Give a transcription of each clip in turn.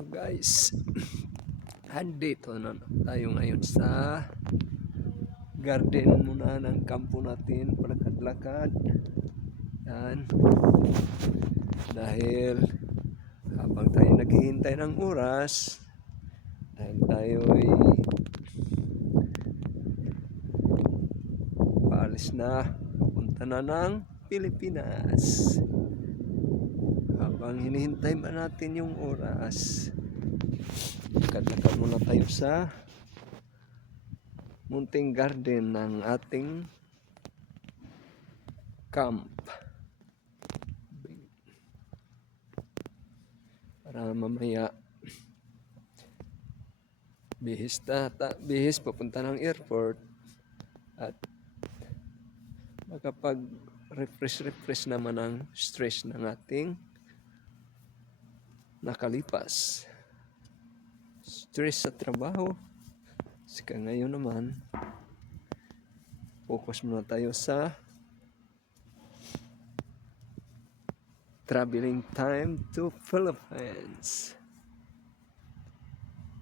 Hello guys, andito na tayo ngayon sa garden muna ng kampo natin, palakad-lakad. Yan. Dahil habang tayo naghihintay ng oras, dahil tayo ay paalis na, punta na ng Pilipinas. Habang hinihintay ba natin yung oras, lakad-lakad muna tayo sa munting garden ng ating camp para mamaya bihis papunta ng airport at makapag-refresh naman ang stress ng ating nakalipas. Stress sa trabaho. Saka ngayon naman, focus muna tayo sa traveling time to Philippines.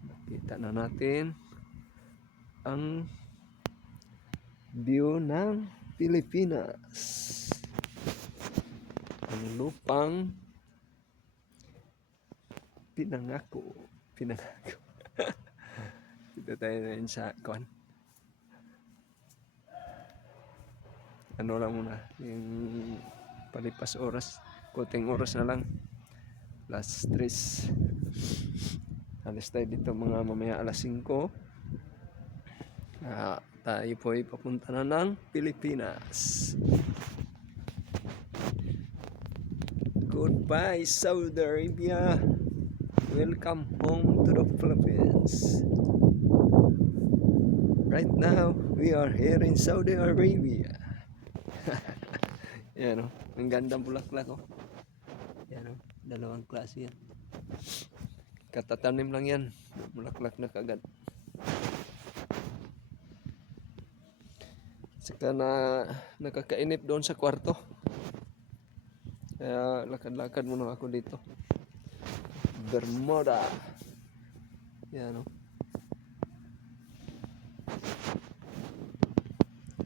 Nakita na natin ang view ng Pilipinas. Ang lupang pinangako. Dito tayo rin sa kon. Ano lang muna, yung palipas oras, kunting oras na lang. Last 3. Alis tayo dito mga mamaya alas 5. Tayo po ay papunta na ng Pilipinas. Goodbye Saudi Arabia. Welcome home to the Philippines. Right now, we are here in Saudi Arabia. Yan o, ang gandang bulaklak o. Yan o, dalawang klase yan. Katatanim lang yan, bulaklak na kagad. Saka nakakainip doon sa kwarto. Kaya lakad-lakad muna ako dito. Bermuda. Yan o.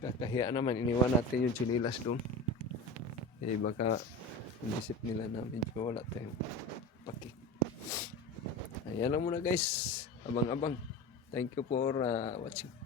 Kakahiya naman, iniwan natin yung chinilas doon. Eh baka inisip nila na medyo wala tayong paki. Ayan lang muna guys. Abang-abang. Thank you for watching.